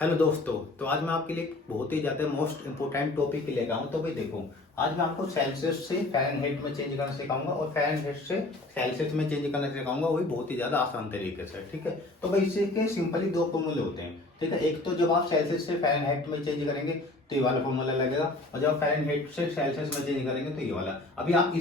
Hello दोस्तों। तो आज मैं आपके लिए बहुत ही ज़्यादा मोस्ट इंपोर्टेंट टॉपिक लेकर आऊँ। तो भाई देखो, आज मैं आपको सेल्सियस से फ़ारेनहाइट में चेंज करना सिखाऊंगा और फ़ारेनहाइट से सेल्सियस में चेंज करना सिखाऊंगा, वही बहुत ही ज़्यादा आसान तरीके से। ठीक है, तो भाई इसके सिंपली दो फॉर्मूले होते हैं। ठीक है, एक तो जब आप सेल्सियस से फ़ारेनहाइट में चेंज करेंगे तो ये वाला फॉर्मूला लगेगा, और जब फ़ारेनहाइट से सेल्सियस में चेंज करेंगे तो ये वाला। अभी आप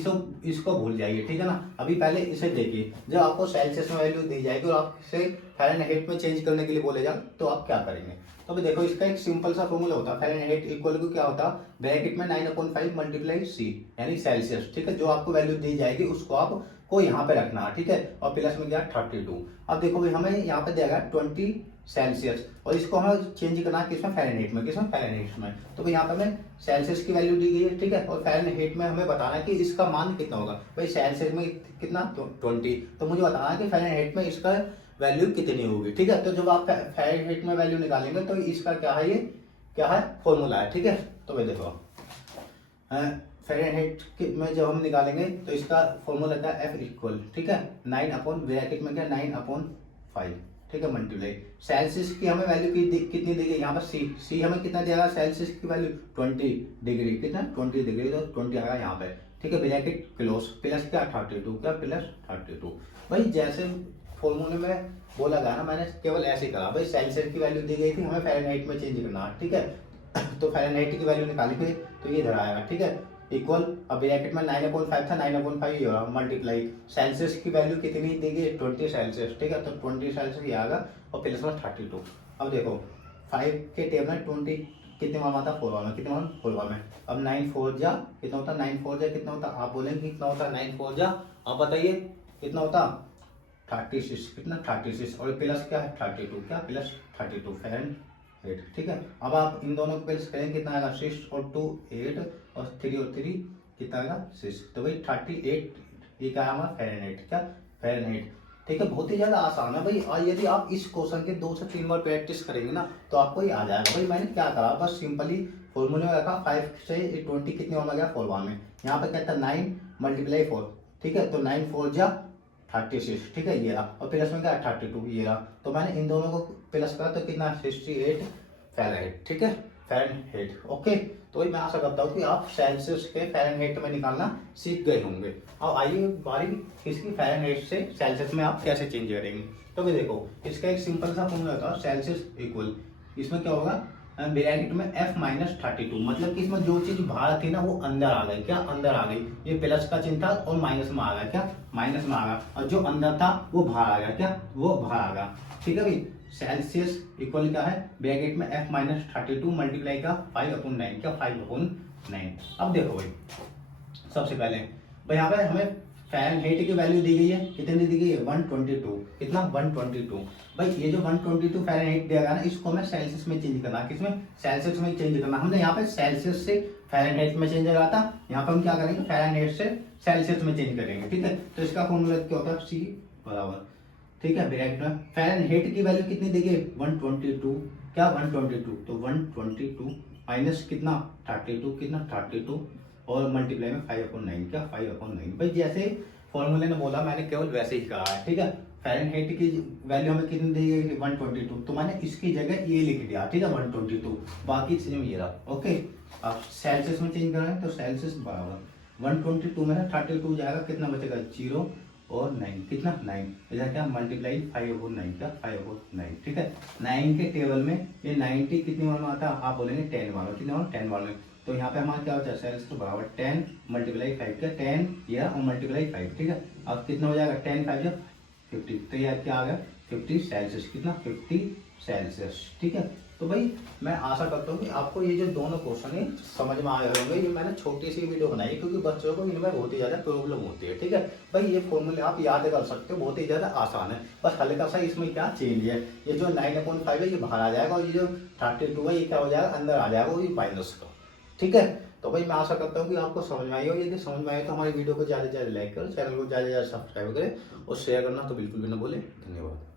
इसको भूल जाइए, ठीक है ना। अभी पहले इसे देखिए, जब आपको सेल्सियस में वैल्यू दी जाएगी और आप इसे फ़ारेनहाइट में चेंज करने के लिए बोले जाए तो आप क्या करेंगे। तो अभी देखो, इसका एक सिंपल सा फॉर्मूला होता है। फ़ारेनहाइट इक्वल टू क्या होता है, ब्रैकेट में 9/5 मल्टीप्लाई सी यानी सेल्सियस। ठीक है, जो आपको वैल्यू दी जाएगी उसको आपको यहाँ पे रखना है। ठीक है, और प्लस में क्या 32। अब देखो भाई, हमें यहाँ पे देगा 20 सेल्सियस, और इसको हमें चेंज करना है किसमें, फ़ारेनहाइट में। किसमें, फ़ारेनहाइट में। तो भाई यहाँ पे हमें सेल्सियस की वैल्यू दी गई है, ठीक है, और फ़ारेनहाइट में हमें बताना है कि इसका मान कितना होगा। भाई सेल्सियस में कितना, तो 20, तो मुझे बताना है कि फ़ारेनहाइट में इसका वैल्यू कितनी होगी। ठीक है, तो जब आप फ़ारेनहाइट में वैल्यू निकालेंगे तो इसका क्या है, ये क्या है, फॉर्मूला है। ठीक है, तो भाई देखो, फ़ारेनहाइट में जब हम निकालेंगे तो इसका फॉर्मूला था एफ इक्वल, ठीक है, 9 अपॉन ब्रैकेट में क्या 9/5। ठीक है, मल्टीप्लाई सेल्सियस की हमें वैल्यू कितनी दी गई यहाँ पर, सी हमें कितना दिया, सेल्सियस की वैल्यू 20 डिग्री, कितना 20 डिग्री, तो 20 आएगा यहाँ पे। ठीक है, ब्रैकेट क्लोज, प्लस क्या 32, क्या प्लस 32। भाई जैसे फॉर्मूले में बोला गया ना, मैंने केवल ऐसे ही करा। भाई सेल्सियस की वैल्यू दी गई थी, हमें फ़ारेनहाइट में चेंज करना है। ठीक है, तो फ़ारेनहाइट की वैल्यू निकालेंगे तो ये इधर आएगा। ठीक है, इक्वल, अब ब्रैकेट में 9/5 था, 9/5 ये होगा, मल्टीप्लाई सेल्सियस की वैल्यू कितनी दी गई 20 सेल्सियस। ठीक है, तो 20 सेल्सियस ये आएगा और प्लस में 32। अब देखो 5 के टेबल में 20 कितने मान आता, 4 में, कितने मान 4 में। अब 9 4 जा कितना होता, 9 4 जा कितना होता, आप बोलेंगे कितना होता 9 4 जा, आप बताइए कितना होता 36, कितना 36, और प्लस क्या है 32, क्या प्लस 32 फ़ारेनहाइट। ठीक है, अब आप इन दोनों को प्लस करेंगे कितना आएगा 6 और 2 8, और 3 और 3 कितना आएगा 6। तो भाई 38 ये क्या है हमारा फ़ारेनहाइट, क्या फ़ारेनहाइट। ठीक है, बहुत ही ज़्यादा आसान है भाई, और यदि आप इस क्वेश्चन के 2 से 3 बार प्रैक्टिस करेंगे ना तो आपको ये आ जाएगा। भाई मैंने क्या करा, बस सिंपली फॉर्मूले में रखा, 5 से 20 कितने में गया 4 में। यहाँ पे कहता है 9/4। ठीक है, तो 9 4 जा 36। ठीक है, ये रहा, और प्लस में क्या 32 ये रहा। तो मैंने इन दोनों को प्लस करा तो कितना 68 फ़ारेनहाइट। ठीक है, फ़ारेनहाइट। ओके, तो वही मैं आशा करता हूँ कि आप सेल्सियस के फ़ारेनहाइट में निकालना सीख गए होंगे। अब आइए बारी इसकी फ़ारेनहाइट से सेल्सियस में आप कैसे चेंज करेंगे। तो भाई देखो, इसका एक सिंपल सा फॉर्मूला होता है, सेल्सियस इक्वल, इसमें क्या होगा ब्रैकेट में F-32, मतलब कि इसमें जो चीज बाहर थी ना वो अंदर आ गई, क्या अंदर आ गई। ये प्लस का चिन्ह था और माइनस में आ गया, क्या माइनस में आ गया, और जो अंदर था वो बाहर आ गया, क्या वो बाहर आ गया। ठीक है भाई, सेल्सियस इक्वल क्या है, ब्रैकेट में F-32 मल्टीप्लाई का 5/9, क्या 5/9। अब देखो भाई, सबसे पहले भाई यहाँ पे हमें फ़ारेनहाइट की वैल्यू दी गई है, कितनी दी गई है 122, कितना 122। भाई ये जो 122 फ़ारेनहाइट दिया गया ना, इसको हमें सेल्सियस में चेंज करना, किसमें, सेल्सियस में चेंज करना। हमने यहाँ पे सेल्सियस से फ़ारेनहाइट में चेंज करा था, यहाँ पे हम क्या करेंगे फ़ारेनहाइट से सेल्सियस में चेंज करेंगे। ठीक है, तो इसका फॉर्मूला क्या होता है, सी बराबर, ठीक है, ब्रैकेट में फ़ारेनहाइट की वैल्यू कितनी दी गई 122, क्या 122, तो 122 माइनस कितना 32, कितना 32, और मल्टीप्लाई में 5/9, क्या 5/9। भाई जैसे फॉर्मूले ने बोला मैंने केवल वैसे ही कहा है। ठीक है, फ़ारेनहाइट की वैल्यू हमें कितनी दी गई 122, तो मैंने इसकी जगह ये लिख दिया। ठीक है, 122, बाकी चीज़ में ये रहा। ओके, आप सेल्सियस में चेंज कराएं तो सेल्सियस बराबर 122 में 32 जाएगा, कितना बचेगा 0 और 9, कितना 9, इधर क्या मल्टीप्लाई 5/9, क्या 5/9। ठीक है, 9 के टेबल में ये 90 कितनी बार में आता है, आप बोलेंगे 10 बार में, कितने बार 10 बार में। तो यहाँ पे हमारा क्या होता है सेल्सियस तो बराबर 10 मल्टीप्लाई 5, क्या 10 ये और मल्टीप्लाई 5। ठीक है, अब कितना हो जाएगा 10 5 50, तो ये क्या आ गया 50 सेल्सियस, कितना 50 सेल्सियस। ठीक है, तो भाई मैं आशा करता हूँ कि आपको ये जो दोनों क्वेश्चन है समझ में आए होंगे। ये मैंने छोटी सी वीडियो बनाई क्योंकि बच्चों को इनमें बहुत ही ज़्यादा प्रॉब्लम होती है। ठीक है भाई, ये फॉर्मूले आप याद कर सकते हो, बहुत ही ज़्यादा आसान है। बस हल्का सा इसमें क्या चेंज है, ये जो 9/5 है ये बाहर आ जाएगा, और ये जो 32 है ये क्या हो जाएगा अंदर आ जाएगा, वो माइनस का। ठीक है, तो भाई मैं आशा करता हूँ कि आपको समझ में आई हो। यदि समझ में आए तो हमारी वीडियो को ज़्यादा से ज़्यादा लाइक करो, चैनल को ज़्यादा से ज़्यादा सब्सक्राइब करें, और शेयर करना तो बिल्कुल भी ना भूलें। धन्यवाद।